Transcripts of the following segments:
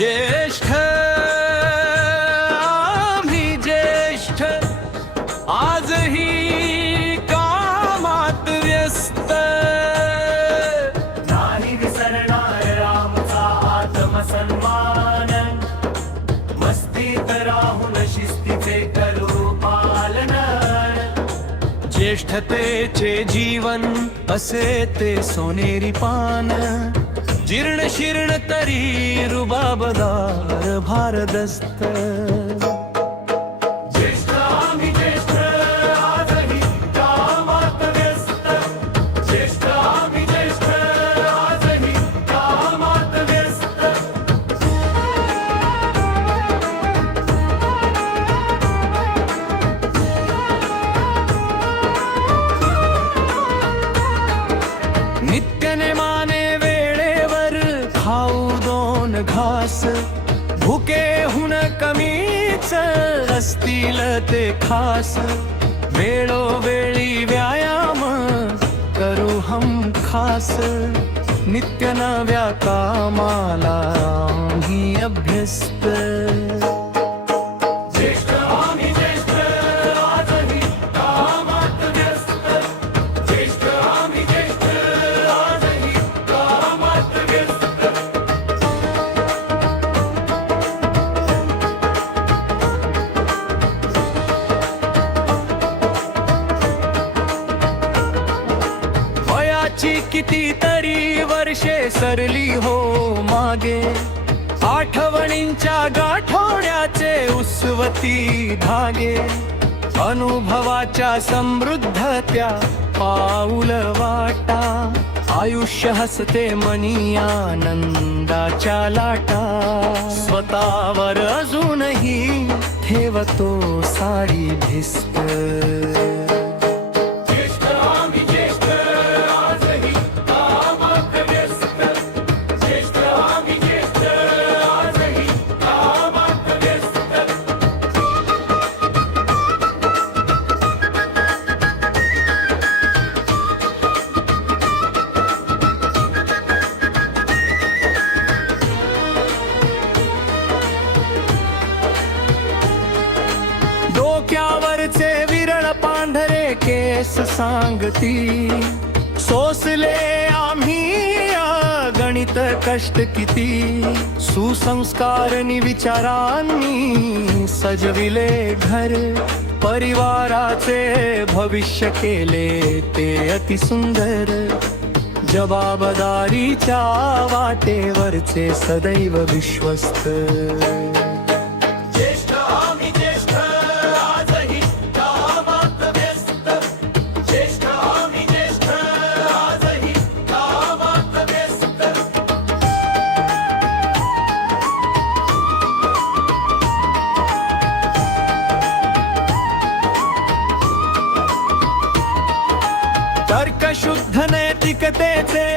ज्येष्ठ आम्ही ज्येष्ठ आजही कामात व्यस्त, नाही विसरणार रामचा आत्मसन्मान, मस्तीत राहून शिस्तीचे करू पालन. ज्येष्ठतेचे जीवन असे ते सोनेरी पान, जीर्ण शीर्ण तरी रुबाबदार भारदस्त. ज्येष्ठ आम्ही ज्येष्ठ आजही कामात व्यस्त, ज्येष्ठ आम्ही ज्येष्ठ आजही कामात व्यस्त. नित्यनेमाने वेळेवर खाऊ दोन घास, भुकेहून कमीच असतील ते खास. वेळोवेळी व्यायाम करू हम खास, नित्य नव्या कामाला आम्ही अभ्यस्त. ज्येष्ठ आम्ही ज्येष्ठ आजही कामात व्यस्त, ज्येष्ठ आम्ही ज्येष्ठ आजही कामात व्यस्त. वयाची कितीतरी वर्षे सरली हो मागे, आठवणींच्या गाठोड्याचे उसवती धागे. अनुभवाच्या समृद्ध त्या पाऊल वाटा, आयुष्य हसते मनी आनंदाच्या लाटा. स्वतःवर अजूनही ठेवतो साडी भिस्त. ज्येष्ठ आम्ही ज्येष्ठ आजही कामात व्यस्त, ज्येष्ठ आम्ही ज्येष्ठ आजही कामात व्यस्त. डोक्यावरचे विरळ पांढरे केस सांगती, सोसले आम्ही गणित कष्ट किती. सुसंस्कारनी विचारांनी सजविले घर, परिवाराचे भविष्य केले ते अतिसुंदर. जबाबदारीच्या वाटेवरचे सदैव विश्वस्त. ज्येष्ठ आम्ही ज्येष्ठ आजही कामात व्यस्त, ज्येष्ठ आम्ही ज्येष्ठ आजही कामात व्यस्त. तर्कशुद्ध नैतिकतेचे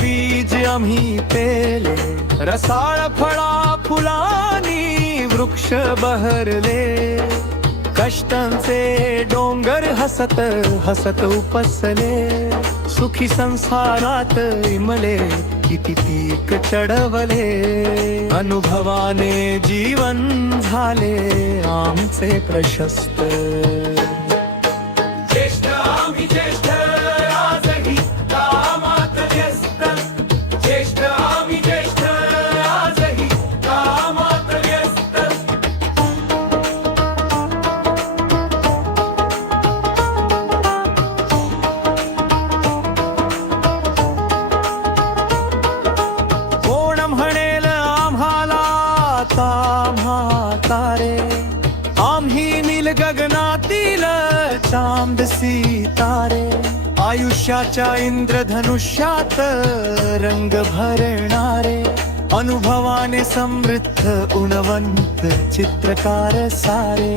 बीज आम्ही पेले, रसाळ फळा फुलांनी वृक्ष बहरले. कष्टांचे डोंगर हसत हसत उपसले, सुखी संसारात इमले किती पीक चढवले. अनुभवाने जीवन झाले आमचे प्रशस्त. ज्येष्ठ आम्ही ज्येष्ठ आजही कामात व्यस्त, ज्येष्ठ आम्ही ज्येष्ठ आजही कामात व्यस्त. कोण म्हणेल आम्हाला ताम्हा तारे, आम्ही नील गगनातील चांद सितारे. आयुष्याच्या इंद्रधनुष्यात रंग भरणारे, अनुभवाने समृद्ध उणवंत चित्रकार सारे.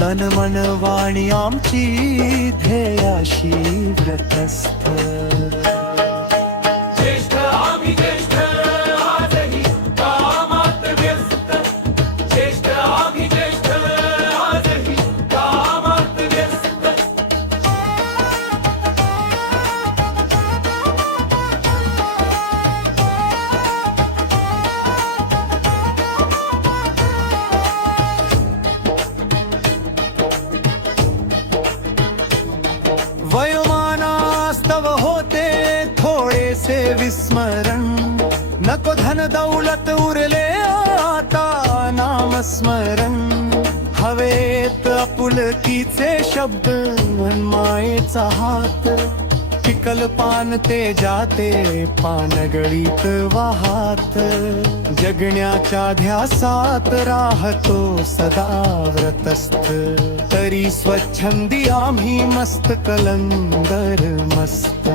तन मन वाणी आमची ध्येयाशी व्रतस्थ. ज्येष्ठ आम्ही ज्येष्ठ आजही कामात व्यस्त, ज्येष्ठ आम्ही ज्येष्ठ आजही कामात व्यस्त. आईचे विस्मरण. नको धन दौलत उरले आता नामस्मरण. हवेत आपुलकीचे शब्द मन मायेचा हात. पिकल पान ते जाते पानगळीत वाहात. जगण्याच्या ध्यासात राहतो सदा व्रतस्थ. तरी स्वच्छंदी आम्ही मस्त कलंदर मस्त.